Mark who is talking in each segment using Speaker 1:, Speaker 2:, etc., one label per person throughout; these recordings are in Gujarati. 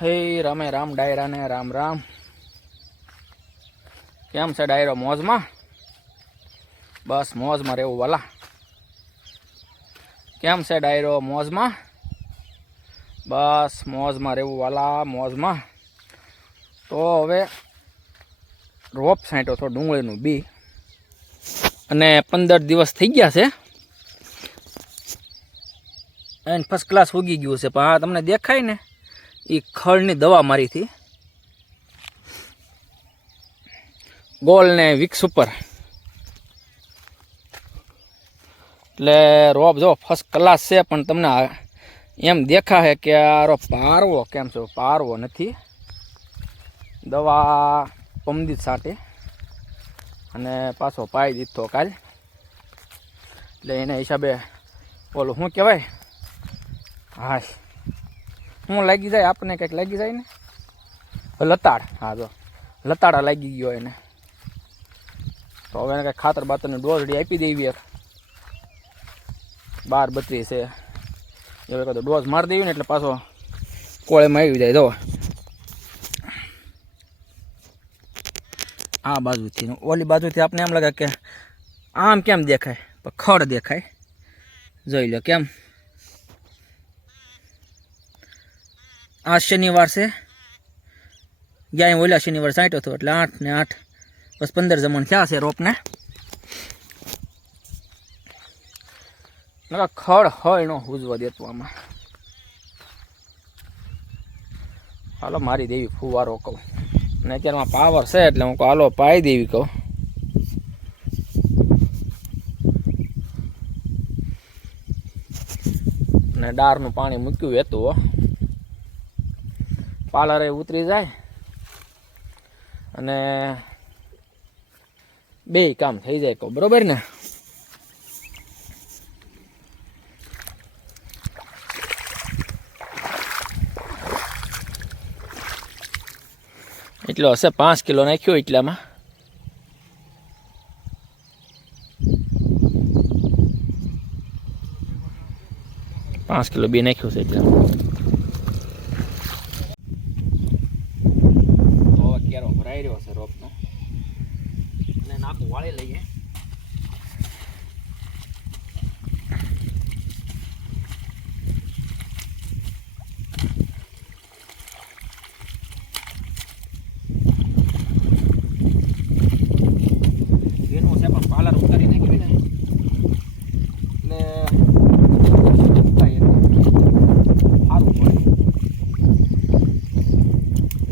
Speaker 1: હે રામે રામ, ડાયરાને રામ રામ. કેમ છે ડાયરો મોજમાં? બસ મોજમાં રહેવું વાલા. કેમ છે ડાયરો મોજમાં? બસ મોજમાં રહેવું વાલા, મોજમાં. તો હવે રોપ છાંટ્યો તો ડુંગળીનું બી. અને પંદર દિવસ થઈ ગયા છે. એન્ડ ફર્સ્ટ ક્લાસ ઉગી ગયું છે, પણ હા તમને દેખાય ને? એ ખળની દવા મારી હતી. ગોલ ને વિક્સ ઉપર. એટલે રોપ જો ફર્સ્ટ ક્લાસ છે, પણ તમને એમ દેખાશે કે આ રોપ પારવો કેમ છે? પારવો નથી. દવા પમદી સાટે અને પાછો પાઈ દીધો કાલ. એટલે એના હિસાબે ઓલું શું કહેવાય? હા લાગી જાય આપણને કંઈક લાગી જાય ને? લતાડ. હા, જો. લતાડા લાગી ગયો એને. તો હવે એને કંઈક ખાતર બાતરની ડોઝડી આપી દેવી એક. બાર બત્રીસ છે. હવે કદો ડોઝ મારી દેવી ને એટલે પાછો કોળેમાં આવી જાય, જો. આ બાજુથી ઓલી બાજુથી આપણે એમ લાગે કે આમ કેમ દેખાય? ખડ દેખાય. જોઈ લો કેમ? આ શનિવાર છે. ગયા ઓલા શનિવાર સાંટ્યો હતો એટલે આઠ ને આઠ, બસ પંદર જમણ થયા છે રોપને. ખડ હોય નો ઉજવા દેતું આમાં. હાલો, મારી દેવી ફુવારો કહું. અને અત્યારમાં પાવર છે એટલે હું હાલો, પાઈ દેવી કહું. અને ડારનું પાણી મૂક્યું હતું હો પાલરે ઉતરી જાય અને બે કામ થઈ જાય કહો, બરોબર ને? એટલો હશે, પાંચ કિલો નાખ્યો એટલામાં. પાંચ કિલો બે નાખ્યું છે એટલામાં તો હવે કેરો ભરાઈ રહ્યો છે રોપનો અને નાખું વાળી લઈએ એનું છે પણ પાલર ઉતારી નાખ્યું ને એટલે ઉકાઈ સારું પડે.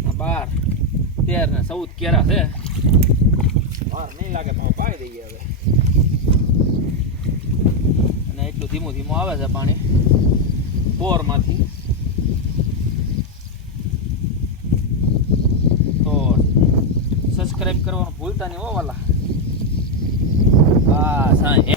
Speaker 1: આ બાર તેર ને ચૌદ કેરા છે. વાર નહીં લાગે તો પાડી દઈએ હવે. અને એટલું ધીમું ધીમું આવે છે પાણી. બોરમાંથી. તો સબસ્ક્રાઈબ કરવાનું ભૂલતા નહીં હો વાલા. હા સાંઈ